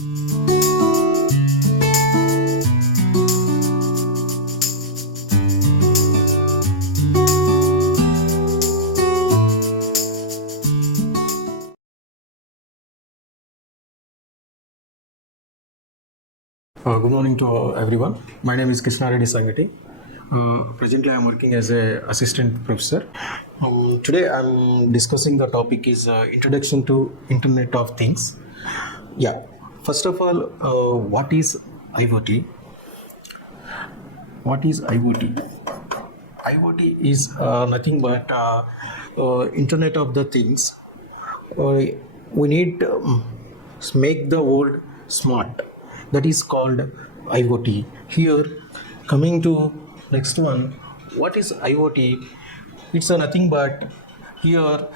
Good morning to everyone. My name is Krishna Reddy Sangati. Presently, I am working as a assistant professor. Today, I am discussing the topic is introduction to Internet of Things. Yeah. First of all, what is IoT? What is IoT? IoT is nothing but Internet of the Things. We need make the world smart. That is called IoT. Here, coming to next one, what is IoT? It's nothing but here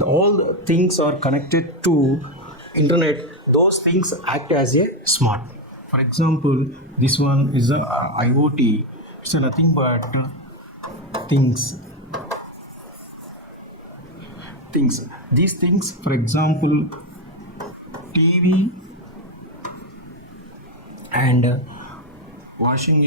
all the things are connected to internet. Those things act as a smart. For example, this one is a IoT. It's nothing but things. These things, for example, TV and washing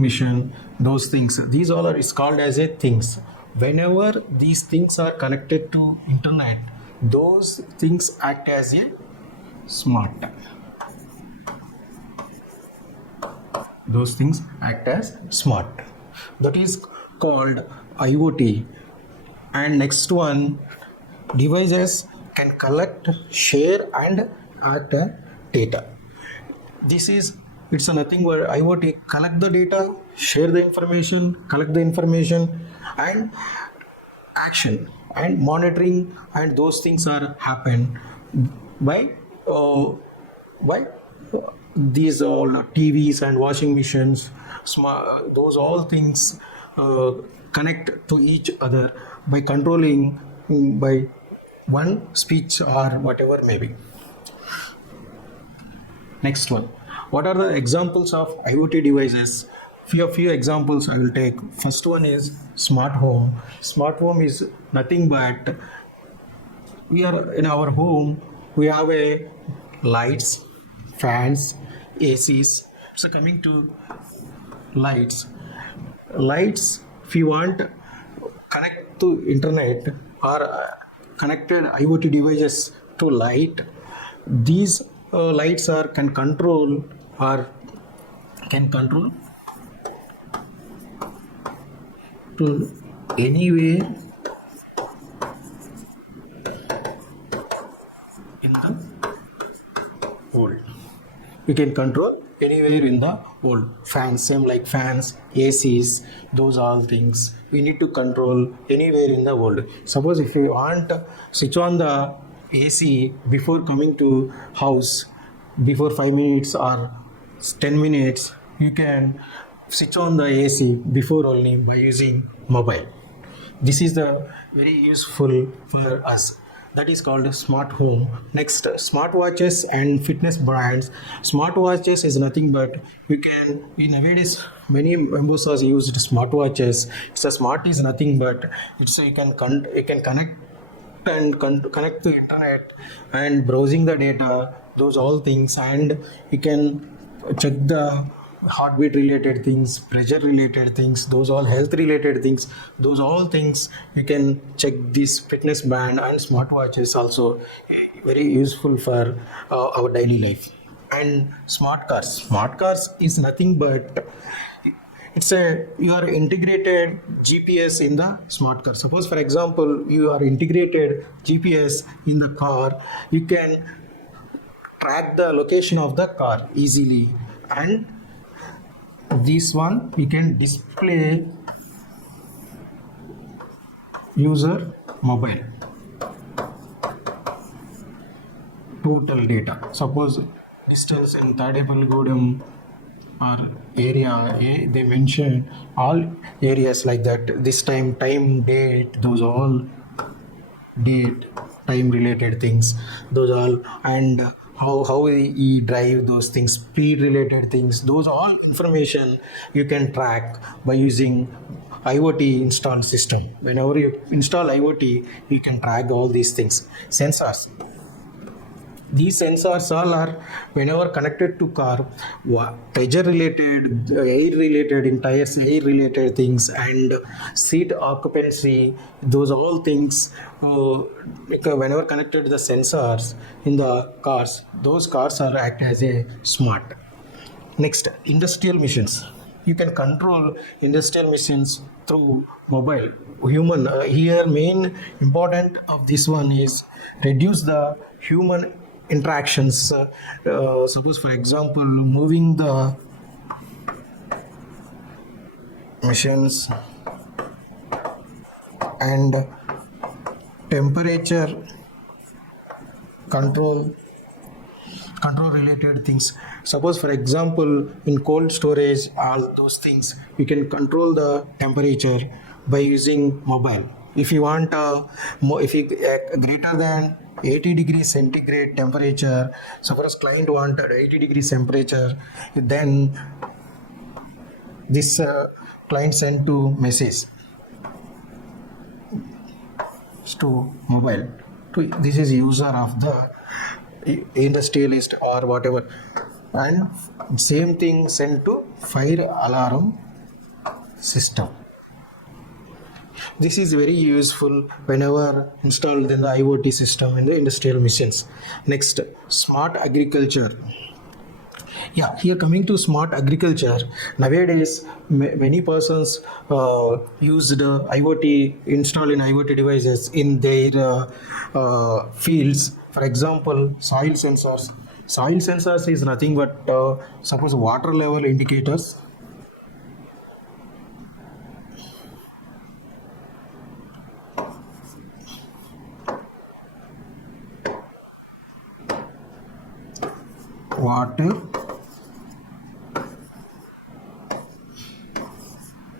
machine, those things, these all are is called as a things. Whenever these things are connected to internet, those things act as a smart. Those things act as smart. That is called IoT. And next one, devices can collect, share and act data. It's a nothing but IoT collect the data, share the information, collect the information and action and monitoring, and those things are happen by these all TVs and washing machines. Those all things connect to each other by controlling by one speech or whatever may be. Next one, what are the examples of IoT devices? Few examples I will take. First one is smart home. Smart home is nothing but we are in our home, we have a lights, fans, ACs. So coming to lights, if you want connect to internet or connected IoT devices to light, these lights can control to anywhere in the world. You can control anywhere in the world. Fans, same like fans, ACs, those all things we need to control anywhere in the world. Suppose if you want switch on the AC before coming to house, before 5 minutes or 10 minutes, you can switch on the AC before only by using mobile. This is the very useful for us. That is called smart home. Next, smartwatches and fitness brands. Smartwatches is nothing but you can, in nowadays many members are used smartwatches. It's a smart is nothing but it's you can connect and connect to internet and browsing the data, those all things, and you can check the heartbeat related things, pressure related things, those all health related things, those all things you can check. This fitness band and smartwatches also very useful for our daily life. And smart cars is nothing but you are integrated GPS in the smart car. Suppose for example you are integrated GPS in the car, you can track the location of the car easily, and this one we can display user mobile total data. Suppose distance in Tadepalgudem or area A, they mention all areas like that. This time, date, those all date, time related things, those all, and how we drive, those things, speed related things, those all information you can track by using IoT installed system. Whenever you install IoT, you can track all these things. Sensors. These sensors all are whenever connected to car, pressure related, air related, in tires, air related things, and seat occupancy. Those all things, whenever connected to the sensors in the cars, those cars are act as a smart. Next, industrial missions. You can control industrial missions through mobile. Human here main important of this one is reduce the human interactions. Suppose for example, moving the machines and temperature control related things. Suppose for example, in cold storage, all those things you can control the temperature by using mobile. If you want if you greater than 80 degrees centigrade temperature, suppose client wanted 80 degrees temperature, then this client sent to message to mobile. This is user of the industrialist or whatever, and same thing sent to fire alarm system. This is very useful whenever installed in the IoT system in the industrial machines. Next, smart agriculture. Yeah, here coming to smart agriculture, nowadays many persons used IoT, install in IoT devices in their fields. For example, soil sensors. Soil sensors is nothing but suppose water level indicators.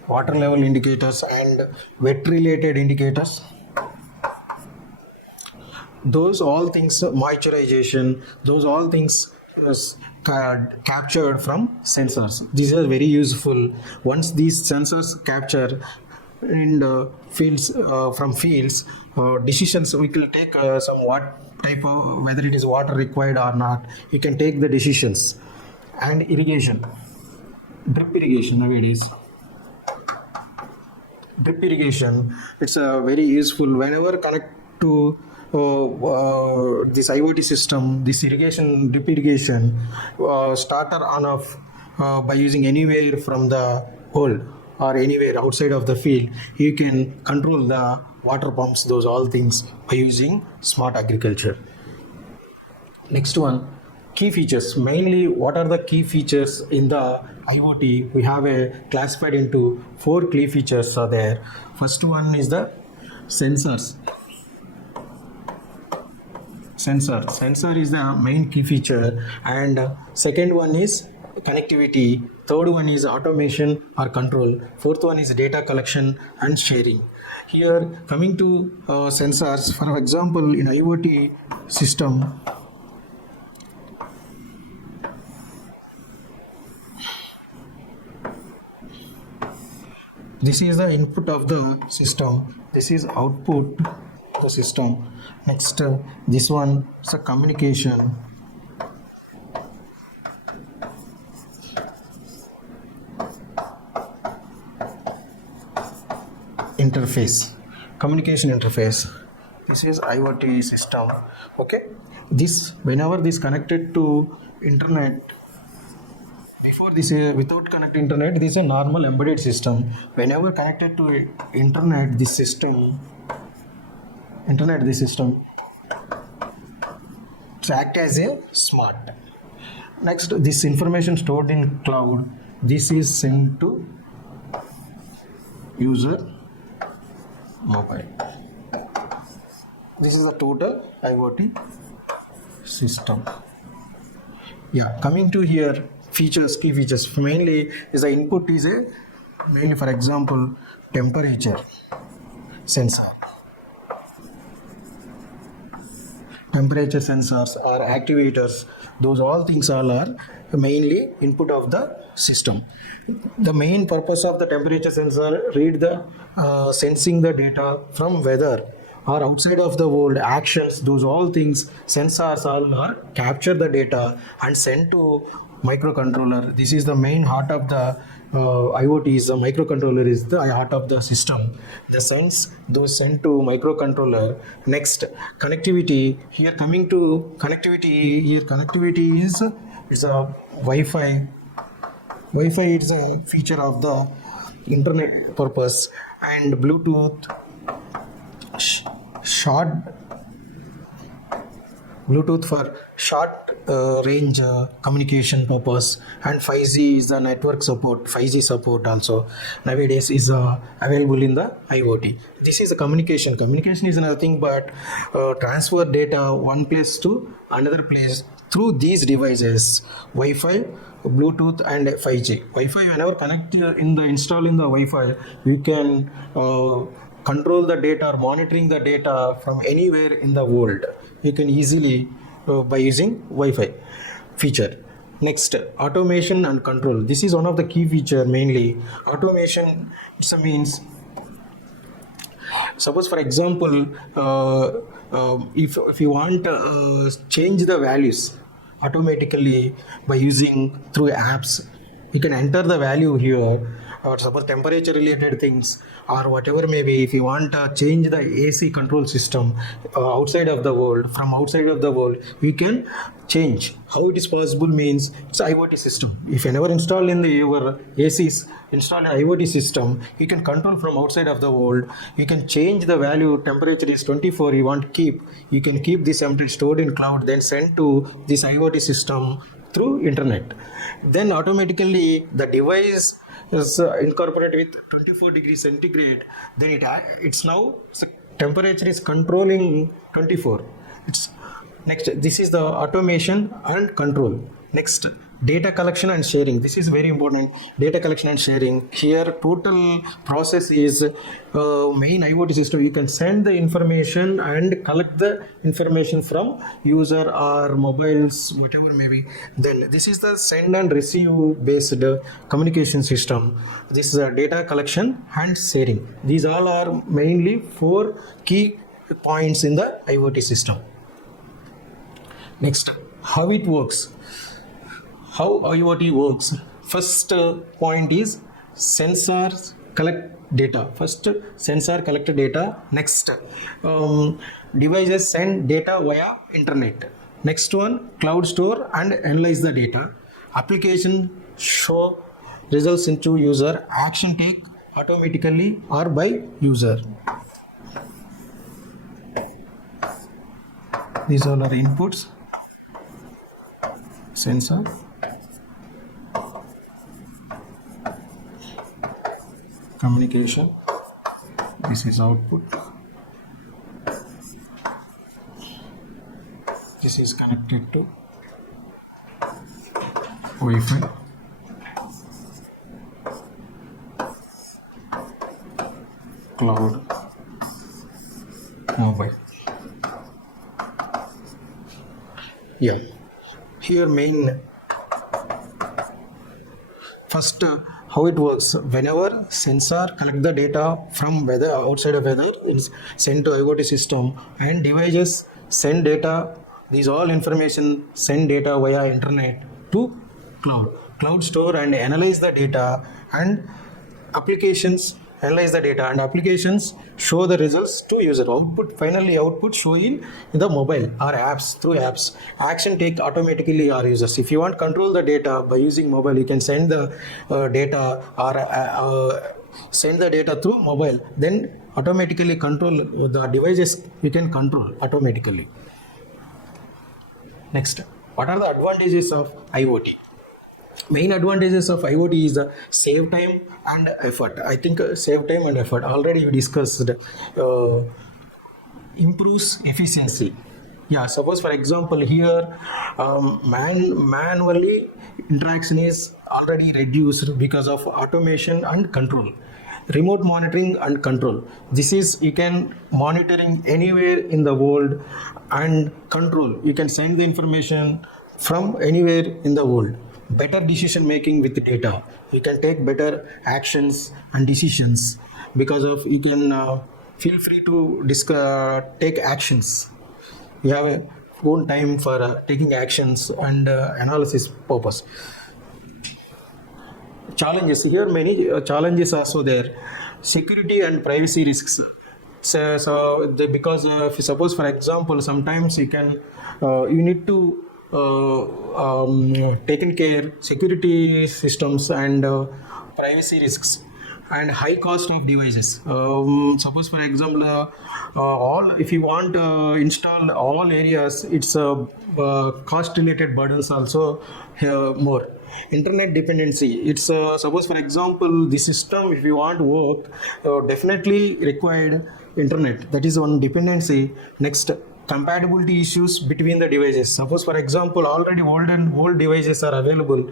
Water level indicators and wet related indicators. Those all things, moisturization, those all things captured from sensors. These are very useful. Once these sensors capture in fields, from fields, decisions we will take some what type of, whether it is water required or not, you can take the decisions. And irrigation, drip irrigation nowadays. Drip irrigation, it's very useful whenever connect to this IoT system. This irrigation, drip irrigation, starter on off by using anywhere from the hole or anywhere outside of the field. You can control the water pumps, those all things by using smart agriculture. Next one, key features. Mainly, what are the key features in the IoT? We have a classified into 4 key features are there. First one is the sensors. Sensor is the main key feature, and second one is connectivity. Third one is automation or control. Fourth one is data collection and sharing. Here coming to sensors, for example, in IoT system, this is the input of the system, this is output of the system. Next, this one is a communication. Interface, communication interface. This is IoT system. Okay, this whenever this connected to internet, before this without connect internet, this is a normal embedded system. Whenever connected to internet, this system to act as a smart. Next, this information stored in cloud, this is sent to user mobile. This is the total IoT system. Yeah, coming to here, features, key features. Mainly is the input is a mainly, for example, temperature sensor. temperature sensors or actuators, those all things all are mainly input of the system. The main purpose of the temperature sensor read the sensing the data from weather or outside of the world actions, those all things sensors all are capture the data and send to microcontroller. This is the main heart of the IoT. Is the microcontroller is the heart of the system. The sense those sent to microcontroller. Next, connectivity. Here coming to connectivity. Here connectivity is a Wi-Fi. Wi-Fi is a feature of the internet purpose, and Bluetooth short Bluetooth for short range communication purpose, and 5G is the network support. 5G support also nowadays is available in the IoT. This is a communication. Communication is nothing but transfer data one place to another place through these devices: Wi-Fi, Bluetooth, and 5G. Wi-Fi, whenever connect in the install in the Wi-Fi, we can control the data or monitoring the data from anywhere in the world. You can easily by using Wi-Fi feature. Next, automation and control. This is one of the key feature mainly. Automation, it means, suppose for example, if you want change the values automatically by using through apps, you can enter the value here, or suppose temperature related things or whatever maybe. If you want to change the AC control system outside of the world, from outside of the world, we can change. How it is possible means it's IoT system. If you never install in the your ACs, install an IoT system, you can control from outside of the world. You can change the value. Temperature is 24, you want to keep, you can keep this empty stored in cloud, then send to this IoT system through internet. Then automatically the device is incorporated with 24 degrees centigrade. Then it's now temperature is controlling 24. It's next. This is the automation and control. Next, data collection and sharing. This is very important. Data collection and sharing. Here total process is main IoT system. You can send the information and collect the information from user or mobiles, whatever maybe. Then this is the send and receive based communication system. This is a data collection and sharing. These all are mainly 4 key points in the IoT system. Next, how it works. How IoT works. First point is sensors collect data. First, sensor collect data. Next, devices send data via internet. Next one, cloud store and analyze the data. Application show results into user. Action take automatically or by user. These all are inputs. Sensor. Communication. This is output. This is connected to Wi-Fi. Cloud. Mobile. Yeah. Here main. First, how it works. Whenever sensor collect the data from weather, outside of weather, it's sent to IoT system, and devices send data. These all information send data via internet to cloud store and analyze the data, and applications analyze the data, and applications show the results to user. Output show in the mobile or apps, through apps. Action take automatically our users. If you want control the data by using mobile, you can send the data or send the data through mobile, then automatically control the devices. We can control automatically. Next, what are the advantages of IoT? Main advantages of IoT is the save time and effort. I think save time and effort already we discussed. Improves efficiency. Yeah, suppose for example here manually interaction is already reduced because of automation and control. remote monitoring and control. This is you can monitoring anywhere in the world and control. You can send the information from anywhere in the world. Better decision making with data. You can take better actions and decisions because of you can feel free to take actions. You have a own time for taking actions and analysis purpose. Challenges here, many challenges also there. Security and privacy risks. Because if suppose for example sometimes you can you need to taken care security systems and privacy risks and high cost of devices. Suppose for example all if you want install all areas, it's cost related burdens also more. Internet dependency, it's suppose for example the system if you want to work definitely required internet, that is one dependency. Next, compatibility issues between the devices. Suppose for example already old devices are available,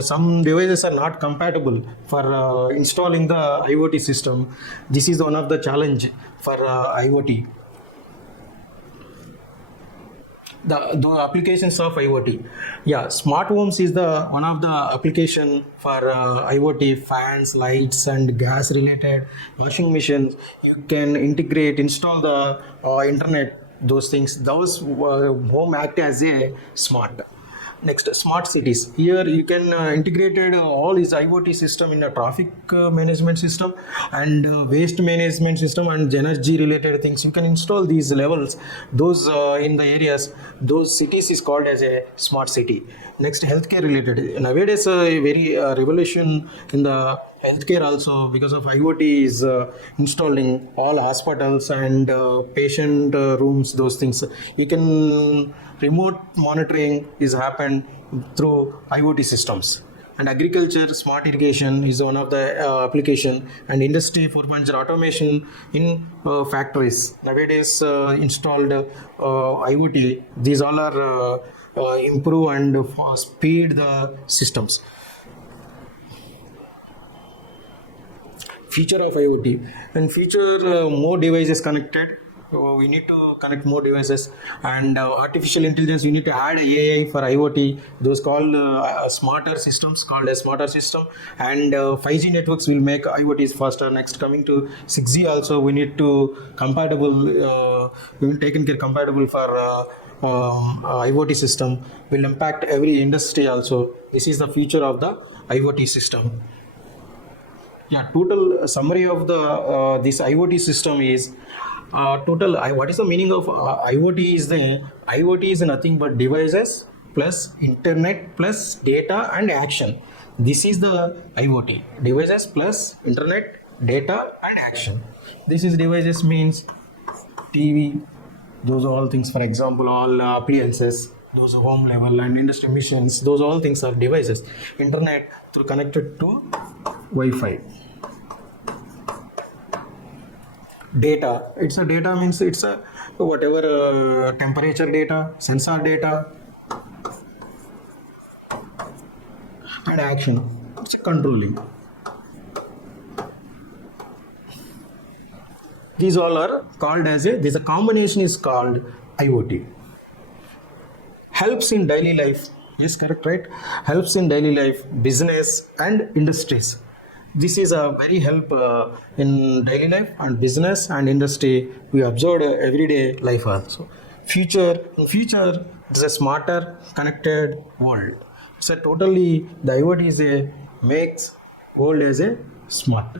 some devices are not compatible for installing the IoT system. This is one of the challenge for IoT. The applications of IoT. Yeah, smart homes is the one of the application for IoT. Fans, lights and gas related, washing machines. You can integrate, install the internet. Those things, those home act as a smart. Next, smart cities. Here you can integrated all this IoT system in a traffic management system and waste management system and energy related things. You can install these levels. Those in the areas, those cities is called as a smart city. Next, healthcare related. Nowadays, a very revolution in the healthcare also because of IoT is installing all hospitals and patient rooms. Those things you can remote monitoring is happened through IoT systems. And agriculture, smart irrigation is one of the application, and industry 4.0 automation in factories nowadays installed IoT. These all are improve and speed the systems. Feature of IoT and feature more devices connected. We need to connect more devices and artificial intelligence. You need to add AI for IoT. Those called smarter systems, called a smarter system. And 5G networks will make IoTs faster. Next, coming to 6G also, we need to compatible. We will taken care compatible for IoT system. Will impact every industry also. This is the future of the IoT system. Yeah, total summary of the this IoT system is what is the meaning of IoT is the IoT is nothing but devices plus internet plus data and action. This is the IoT, devices plus internet, data and action. This is devices means TV, those all things, for example all appliances, those home level and industry machines, those all things are devices. Internet through connected to Wi-Fi. Data, it's a data means it's a whatever temperature data, sensor data and action, it's a controlling. These all are called as this a combination is called IoT. Helps in daily life, yes correct, right? Helps in daily life, business and industries. This is a very help in daily life and business and industry. We observe everyday life also. In future, it's a smarter, connected world. So totally, the IoT is makes world as a smart.